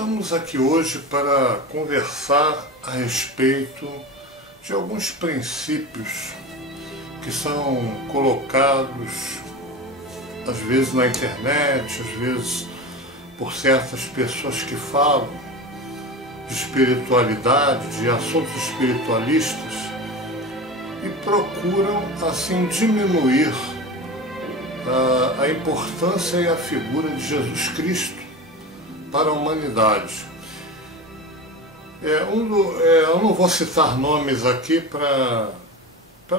estamos aqui hoje para conversar a respeito de alguns princípios que são colocados, às vezes na internet, às vezes por certas pessoas que falam de espiritualidade, de assuntos espiritualistas, e procuram assim diminuir a importância e a figura de Jesus Cristo para a humanidade. Eu não vou citar nomes aqui para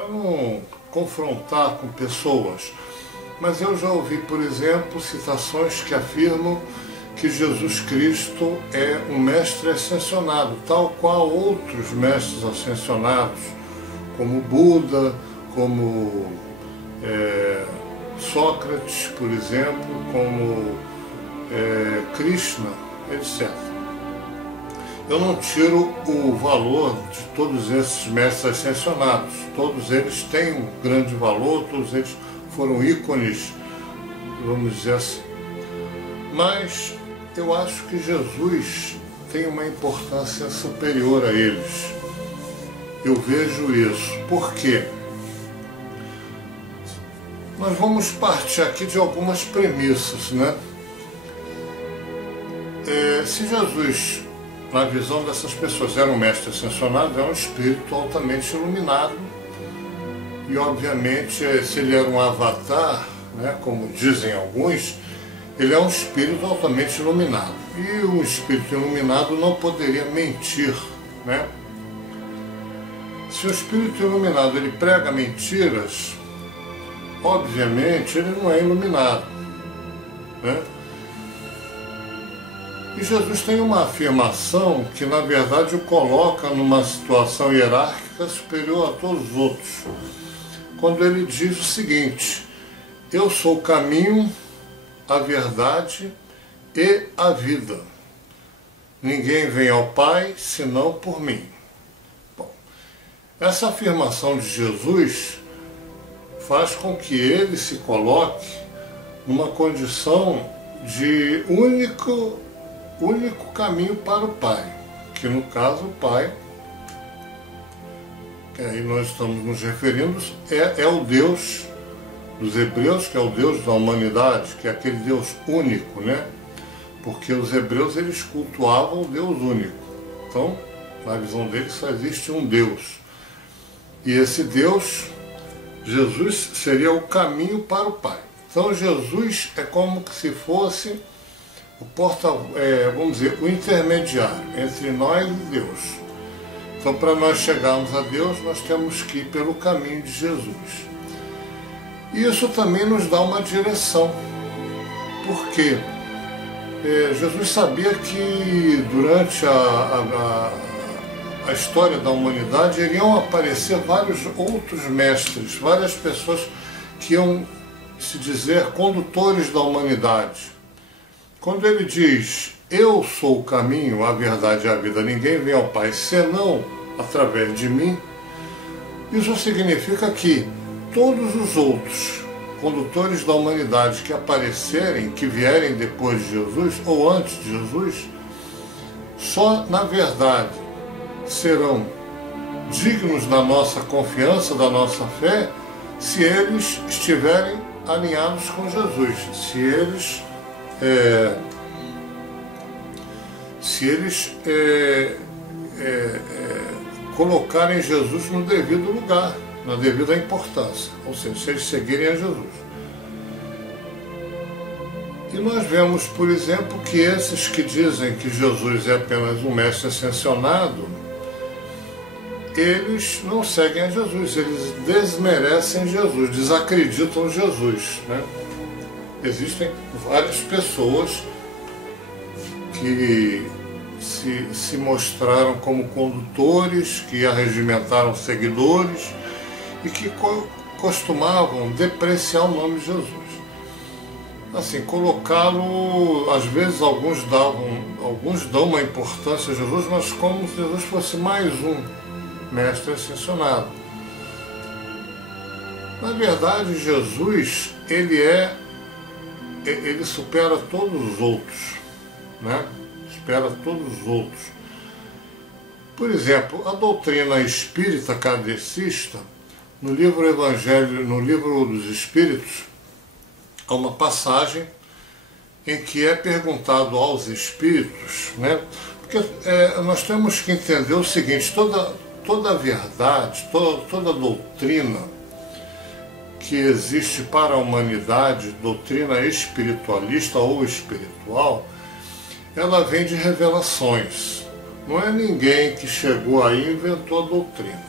não confrontar com pessoas, mas eu já ouvi, por exemplo, citações que afirmam que Jesus Cristo é um mestre ascensionado, tal qual outros mestres ascensionados, como Buda, como Sócrates, por exemplo, como Krishna, etc. Eu não tiro o valor de todos esses mestres ascensionados. Todos eles têm um grande valor, todos eles foram ícones, vamos dizer assim. Mas eu acho que Jesus tem uma importância superior a eles. Eu vejo isso. Por quê? Nós vamos partir aqui de algumas premissas, né? Se Jesus, na visão dessas pessoas, era um mestre ascensionado, era um espírito altamente iluminado, e obviamente, se ele era um avatar, né, como dizem alguns, ele é um espírito altamente iluminado. E um espírito iluminado não poderia mentir, né? Se o espírito iluminado ele prega mentiras, obviamente ele não é iluminado, né? E Jesus tem uma afirmação que na verdade o coloca numa situação hierárquica superior a todos os outros, quando ele diz o seguinte: eu sou o caminho, a verdade e a vida. Ninguém vem ao Pai senão por mim. Bom, essa afirmação de Jesus faz com que ele se coloque numa condição de único caminho para o Pai, que no caso o Pai, que aí nós estamos nos referindo, é o Deus dos hebreus, que é o Deus da humanidade, que é aquele Deus único, né? Porque os hebreus eles cultuavam o Deus único. Então, na visão deles só existe um Deus. E esse Deus, Jesus, seria o caminho para o Pai. Então Jesus é como se fosse vamos dizer, o intermediário entre nós e Deus. Então, para nós chegarmos a Deus, nós temos que ir pelo caminho de Jesus. E isso também nos dá uma direção. Por quê? Jesus sabia que durante a história da humanidade iriam aparecer vários outros mestres, várias pessoas que iam se dizer condutores da humanidade. Quando ele diz, eu sou o caminho, a verdade e a vida, ninguém vem ao Pai senão através de mim, isso significa que todos os outros condutores da humanidade que aparecerem, que vierem depois de Jesus ou antes de Jesus, só na verdade serão dignos da nossa confiança, da nossa fé, se eles estiverem alinhados com Jesus, se eles colocarem Jesus no devido lugar, na devida importância, ou seja, se eles seguirem a Jesus. E nós vemos, por exemplo, que esses que dizem que Jesus é apenas um mestre ascensionado, eles não seguem a Jesus, eles desmerecem Jesus, desacreditam Jesus, né? Existem várias pessoas que se mostraram como condutores, que arregimentaram seguidores e que costumavam depreciar o nome de Jesus. Assim, colocá-lo, às vezes alguns dão uma importância a Jesus, mas como se Jesus fosse mais um mestre ascensionado. Na verdade, Jesus, ele supera todos os outros, né? supera todos os outros. Por exemplo, a doutrina espírita kardecista, no livro Evangelho, no livro dos Espíritos, há uma passagem em que é perguntado aos espíritos, né? Porque nós temos que entender o seguinte: toda a verdade, toda doutrina que existe para a humanidade, doutrina espiritualista ou espiritual, ela vem de revelações. Não é ninguém que chegou aí e inventou a doutrina,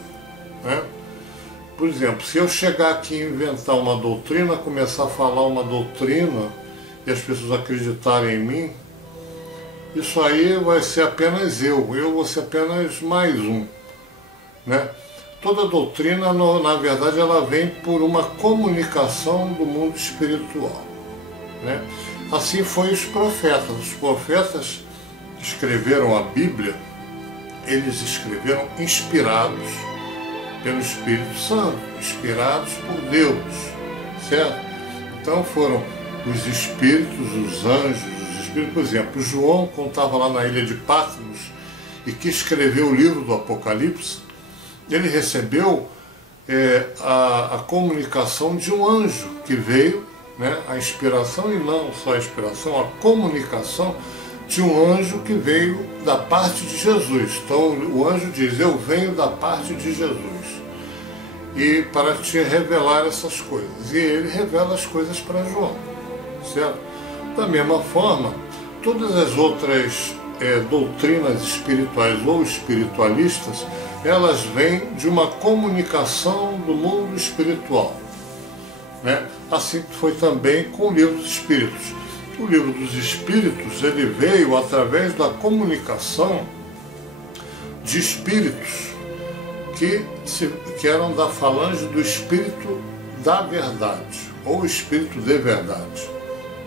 né? Por exemplo, se eu chegar aqui e inventar uma doutrina, começar a falar uma doutrina e as pessoas acreditarem em mim, isso aí vai ser apenas eu vou ser apenas mais um, né? Toda doutrina, na verdade, ela vem por uma comunicação do mundo espiritual, né? Assim foi os profetas. Os profetas que escreveram a Bíblia, eles escreveram inspirados pelo Espírito Santo, inspirados por Deus, certo? Então foram os espíritos, os anjos, os espíritos. Por exemplo, João, quando estava lá na ilha de Patmos e que escreveu o livro do Apocalipse, ele recebeu a comunicação de um anjo que veio, né, a inspiração, e não só a inspiração, a comunicação de um anjo que veio da parte de Jesus. Então o anjo diz: eu venho da parte de Jesus, e para te revelar essas coisas. E ele revela as coisas para João, certo? Da mesma forma, todas as outras doutrinas espirituais ou espiritualistas, elas vêm de uma comunicação do mundo espiritual, né? Assim foi também com o livro dos Espíritos. O livro dos Espíritos, ele veio através da comunicação de espíritos que eram da falange do Espírito da Verdade, ou Espírito de Verdade,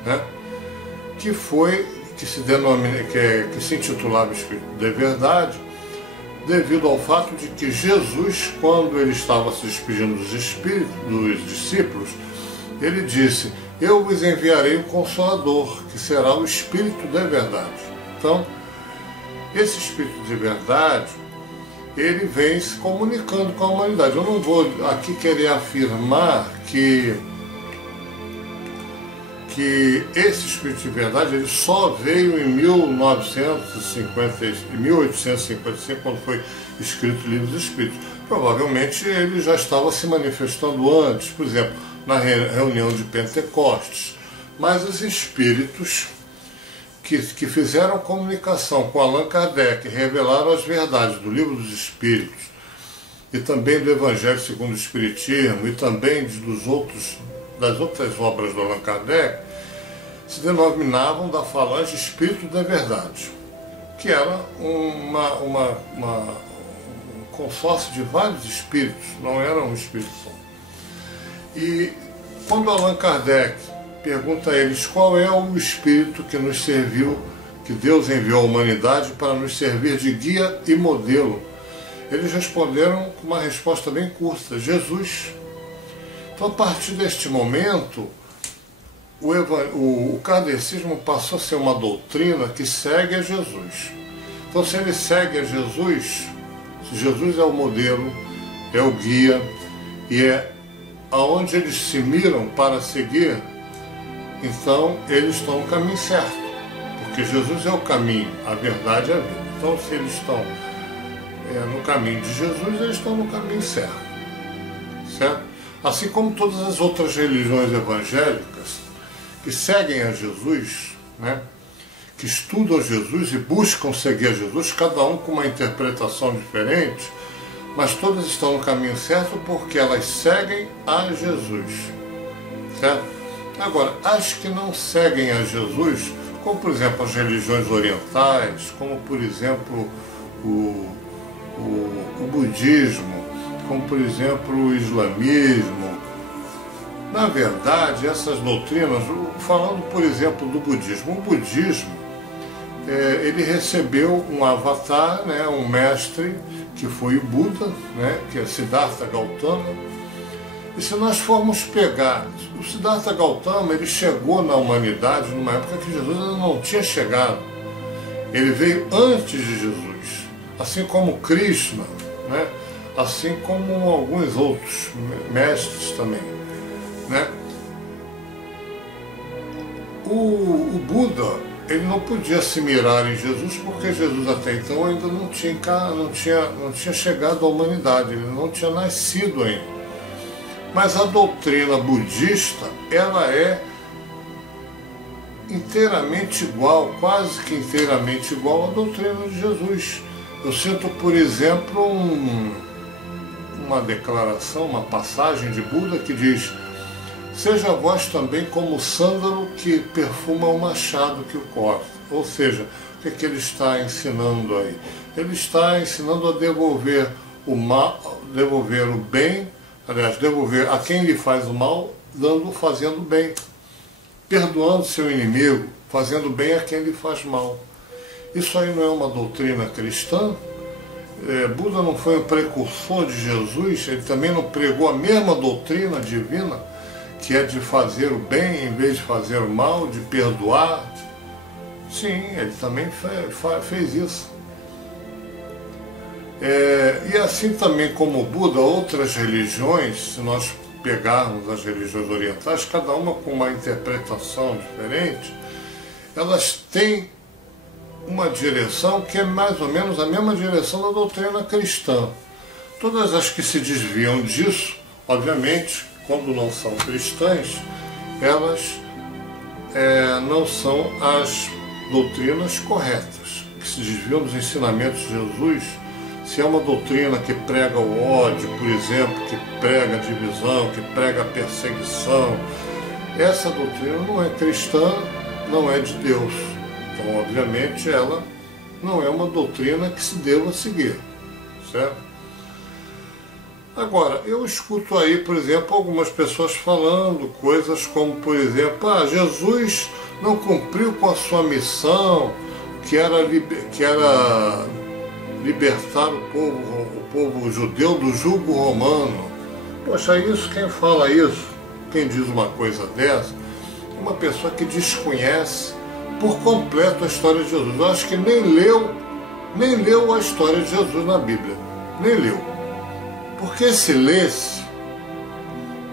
né? que se intitulava Espírito de Verdade, devido ao fato de que Jesus, quando ele estava se despedindo dos discípulos, ele disse: eu vos enviarei o Consolador, que será o Espírito de Verdade. Então, esse Espírito de Verdade, ele vem se comunicando com a humanidade. Eu não vou aqui querer afirmar que esse Espírito de Verdade ele só veio em 1855, quando foi escrito o Livro dos Espíritos. Provavelmente ele já estava se manifestando antes, por exemplo, na reunião de Pentecostes. Mas os espíritos que fizeram comunicação com Allan Kardec, revelaram as verdades do Livro dos Espíritos e também do Evangelho segundo o Espiritismo e também das outras obras do Allan Kardec, se denominavam da falange Espírito da Verdade, que era um consórcio de vários espíritos, não era um espírito só. E quando Allan Kardec pergunta a eles qual é o espírito que nos serviu, que Deus enviou à humanidade para nos servir de guia e modelo, eles responderam com uma resposta bem curta: Jesus. Então, a partir deste momento, o kardecismo passou a ser uma doutrina que segue a Jesus. Então, se ele segue a Jesus, se Jesus é o modelo, é o guia e é aonde eles se miram para seguir, então eles estão no caminho certo, porque Jesus é o caminho, a verdade e a vida. Então, se eles estão no caminho de Jesus, eles estão no caminho certo, certo? Assim como todas as outras religiões evangélicas que seguem a Jesus, né, que estudam Jesus e buscam seguir a Jesus, cada um com uma interpretação diferente, mas todas estão no caminho certo porque elas seguem a Jesus, certo? Agora, as que não seguem a Jesus, como por exemplo as religiões orientais, como por exemplo o budismo, como por exemplo o islamismo, na verdade essas doutrinas, falando por exemplo do budismo, o budismo ele recebeu um avatar, né, um mestre, que foi o Buda, né, que é Siddhartha Gautama. E se nós formos pegar, o Siddhartha Gautama, ele chegou na humanidade numa época que Jesus ainda não tinha chegado. Ele veio antes de Jesus, assim como Krishna, né? Assim como alguns outros mestres também, né? O Buda, ele não podia se mirar em Jesus porque Jesus até então ainda não tinha chegado à humanidade, ele não tinha nascido ainda. Mas a doutrina budista, ela é inteiramente igual, quase que inteiramente igual à doutrina de Jesus. Eu sinto, por exemplo, uma declaração, uma passagem de Buda que diz: seja vós também como o sândalo que perfuma o machado que o corta. Ou seja, o que é que ele está ensinando aí? Ele está ensinando a devolver o mal, devolver o bem, aliás, devolver a quem lhe faz o mal, fazendo bem, perdoando seu inimigo, fazendo bem a quem lhe faz mal. Isso aí não é uma doutrina cristã? Buda não foi um precursor de Jesus? Ele também não pregou a mesma doutrina divina, que é de fazer o bem em vez de fazer o mal, de perdoar? Sim, ele também fez isso. E assim também como Buda, outras religiões, se nós pegarmos as religiões orientais, cada uma com uma interpretação diferente, elas têm uma direção que é mais ou menos a mesma direção da doutrina cristã. Todas as que se desviam disso, obviamente, quando não são cristãs, elas não são as doutrinas corretas, que se desviam dos ensinamentos de Jesus. Se é uma doutrina que prega o ódio, por exemplo, que prega a divisão, que prega a perseguição, essa doutrina não é cristã, não é de Deus. Então, obviamente, ela não é uma doutrina que se deva seguir, certo? Agora, eu escuto aí, por exemplo, algumas pessoas falando coisas como, por exemplo, Jesus não cumpriu com a sua missão, que era libertar o povo judeu do jugo romano. Poxa, isso, quem fala isso, quem diz uma coisa dessa, é uma pessoa que desconhece por completo a história de Jesus. Eu acho que nem leu a história de Jesus na Bíblia, nem leu. Porque se lesse,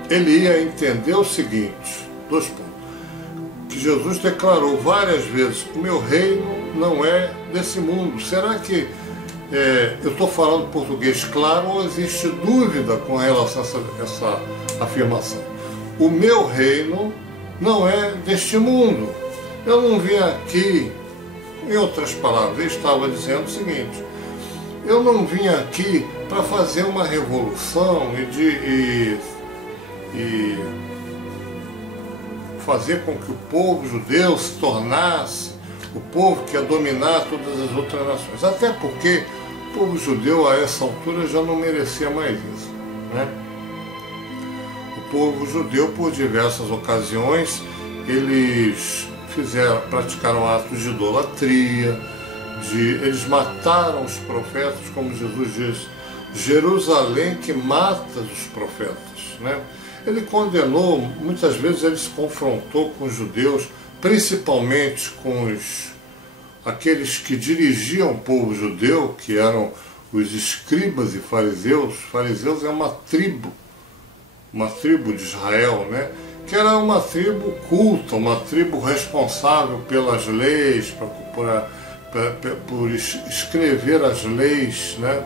ele ia entender o seguinte, 2 pontos, que Jesus declarou várias vezes: o meu reino não é desse mundo. Será que eu estou falando português claro ou existe dúvida com relação a essa afirmação? O meu reino não é deste mundo. Eu não vim aqui, em outras palavras, ele estava dizendo o seguinte: eu não vim aqui para fazer uma revolução e fazer com que o povo judeu se tornasse o povo que ia dominar todas as outras nações. Até porque o povo judeu, a essa altura, já não merecia mais isso, né? O povo judeu, por diversas ocasiões, eles praticaram atos de idolatria, eles mataram os profetas, como Jesus diz, Jerusalém que mata os profetas, né? Ele condenou, muitas vezes ele se confrontou com os judeus, principalmente com aqueles que dirigiam o povo judeu, que eram os escribas e fariseus. Fariseus é uma tribo de Israel, né? Que era uma tribo culta, uma tribo responsável pelas leis, por escrever as leis, né?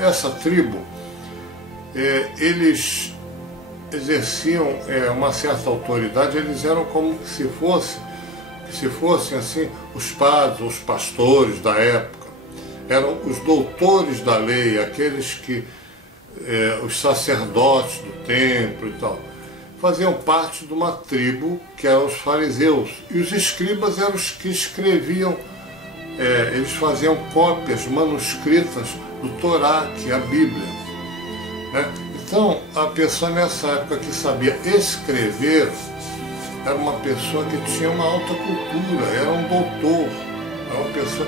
Essa tribo, eles exerciam uma certa autoridade. Eles eram como se fossem assim os padres, os pastores da época, eram os doutores da lei, aqueles que os sacerdotes do templo e tal, faziam parte de uma tribo que eram os fariseus, e os escribas eram os que escreviam, eles faziam cópias manuscritas do Torá, que é a Bíblia, né? Então, a pessoa nessa época que sabia escrever era uma pessoa que tinha uma alta cultura, era um doutor, era uma pessoa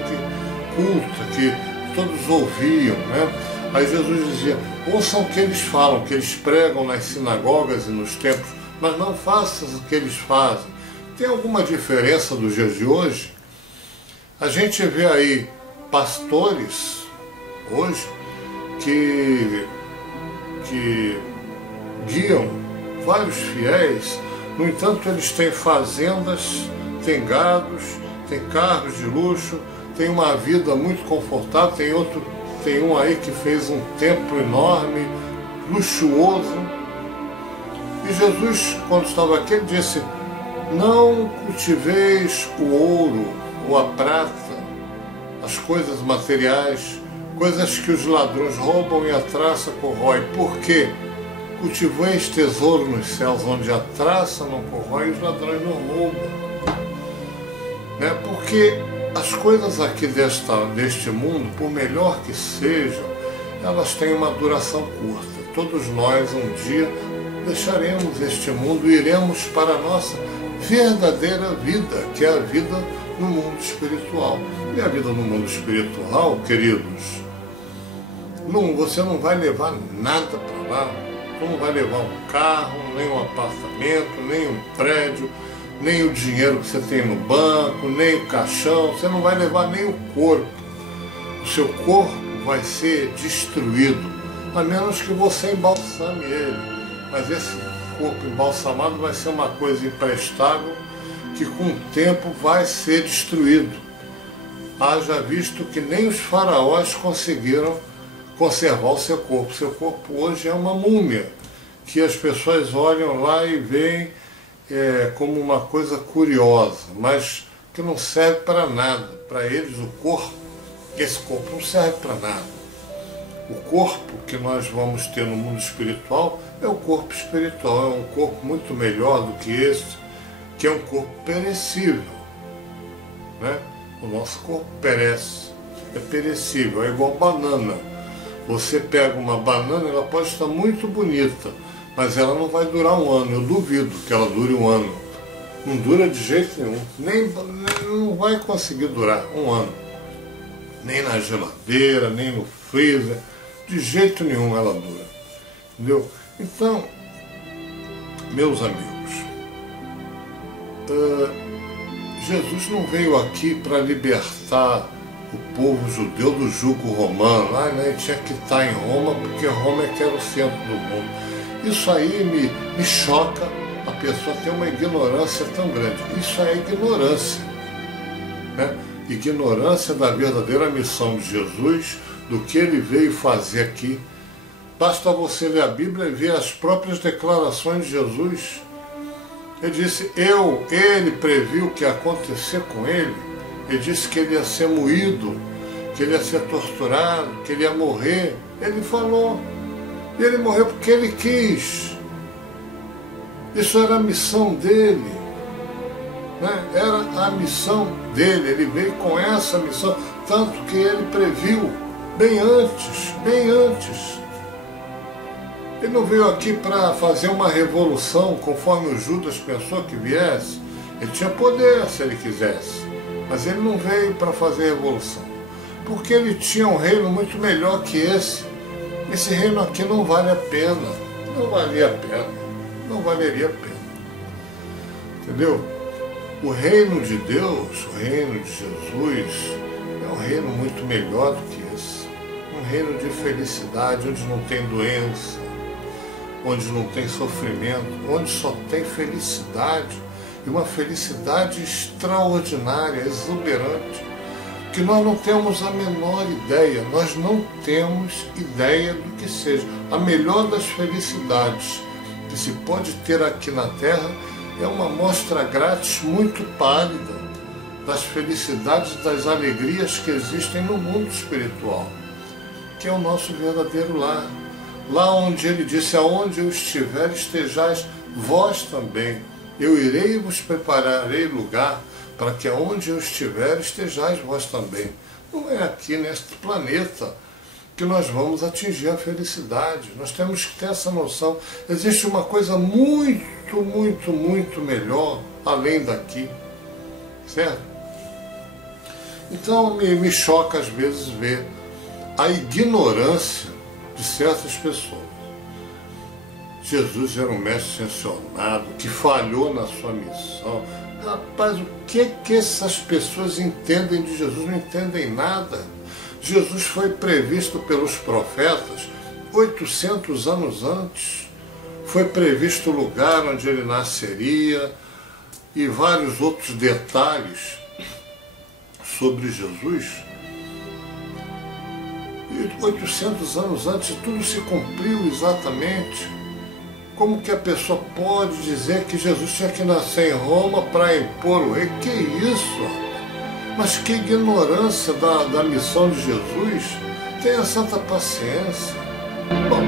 culta, que todos ouviam, né? Aí Jesus dizia: ouçam o que eles falam, o que eles pregam nas sinagogas e nos templos, mas não façam o que eles fazem. Tem alguma diferença dos dias de hoje? A gente vê aí pastores hoje que guiam vários fiéis, no entanto eles têm fazendas, têm gados, têm carros de luxo, têm uma vida muito confortável, tem um aí que fez um templo enorme, luxuoso. E Jesus, quando estava aqui, ele disse: não cultiveis o ouro ou a prata, as coisas materiais, coisas que os ladrões roubam e a traça corrói. Por quê? Cultiveis tesouro nos céus, onde a traça não corrói e os ladrões não roubam. Porque as coisas aqui deste mundo, por melhor que sejam, elas têm uma duração curta. Todos nós, um dia, deixaremos este mundo e iremos para a nossa verdadeira vida, que é a vida no mundo espiritual. E a vida no mundo espiritual, queridos, você não vai levar nada para lá. Você não vai levar um carro, nem um apartamento, nem um prédio, nem o dinheiro que você tem no banco, nem o caixão. Você não vai levar nem o corpo. O seu corpo vai ser destruído, a menos que você embalsame ele. Mas esse corpo embalsamado vai ser uma coisa imprestável que com o tempo vai ser destruído. Haja visto que nem os faraós conseguiram conservar o seu corpo. Seu corpo hoje é uma múmia, que as pessoas olham lá e veem como uma coisa curiosa, mas que não serve para nada. Para eles, esse corpo não serve para nada. O corpo que nós vamos ter no mundo espiritual é o corpo espiritual, é um corpo muito melhor do que esse, que é um corpo perecível. O nosso corpo perece, é perecível, é igual banana. Você pega uma banana, ela pode estar muito bonita, mas ela não vai durar um ano. Eu duvido que ela dure um ano. Não dura de jeito nenhum. Não vai conseguir durar um ano. Nem na geladeira, nem no freezer. De jeito nenhum ela dura. Entendeu? Então, meus amigos, Jesus não veio aqui para libertar o povo judeu do jugo romano. Né? Tinha que estar em Roma, porque Roma é que era o centro do mundo. Isso aí me choca, a pessoa ter uma ignorância tão grande. Isso é ignorância. Ignorância da verdadeira missão de Jesus, do que ele veio fazer aqui. Basta você ler a Bíblia e ver as próprias declarações de Jesus. Ele disse, ele previu o que ia acontecer com ele. Ele disse que ele ia ser moído, que ele ia ser torturado, que ele ia morrer. Ele falou. E ele morreu porque ele quis. Isso era a missão dele. Era a missão dele. Ele veio com essa missão. Tanto que ele previu bem antes. Ele não veio aqui para fazer uma revolução conforme o Judas pensou que viesse. Ele tinha poder se ele quisesse. Mas ele não veio para fazer revolução. Porque ele tinha um reino muito melhor que esse. Esse reino aqui não vale a pena. Não valia a pena. Não valeria a pena. Entendeu? O reino de Deus, o reino de Jesus, é um reino muito melhor do que esse. Um reino de felicidade, onde não tem doença, onde não tem sofrimento, onde só tem felicidade. E uma felicidade extraordinária, exuberante, que nós não temos a menor ideia. Nós não temos ideia do que seja. A melhor das felicidades que se pode ter aqui na Terra é uma amostra grátis muito pálida das felicidades, das alegrias que existem no mundo espiritual, que é o nosso verdadeiro lar. Lá onde ele disse, aonde eu estiver, estejais vós também. Eu irei e vos prepararei lugar, para que aonde eu estiver, estejais vós também. Não é aqui neste planeta que nós vamos atingir a felicidade. Nós temos que ter essa noção. Existe uma coisa muito, muito, muito melhor além daqui. Certo? Então me choca às vezes ver a ignorância de certas pessoas. Jesus era um mestre sancionado, que falhou na sua missão, Rapaz, o que essas pessoas entendem de Jesus? Não entendem nada. Jesus foi previsto pelos profetas 800 anos antes. Foi previsto o lugar onde ele nasceria e vários outros detalhes sobre Jesus. E 800 anos antes tudo se cumpriu exatamente. Como que a pessoa pode dizer que Jesus tinha que nascer em Roma para impor o rei? Que isso? Mas que ignorância da missão de Jesus. Tenha santa paciência. Bom,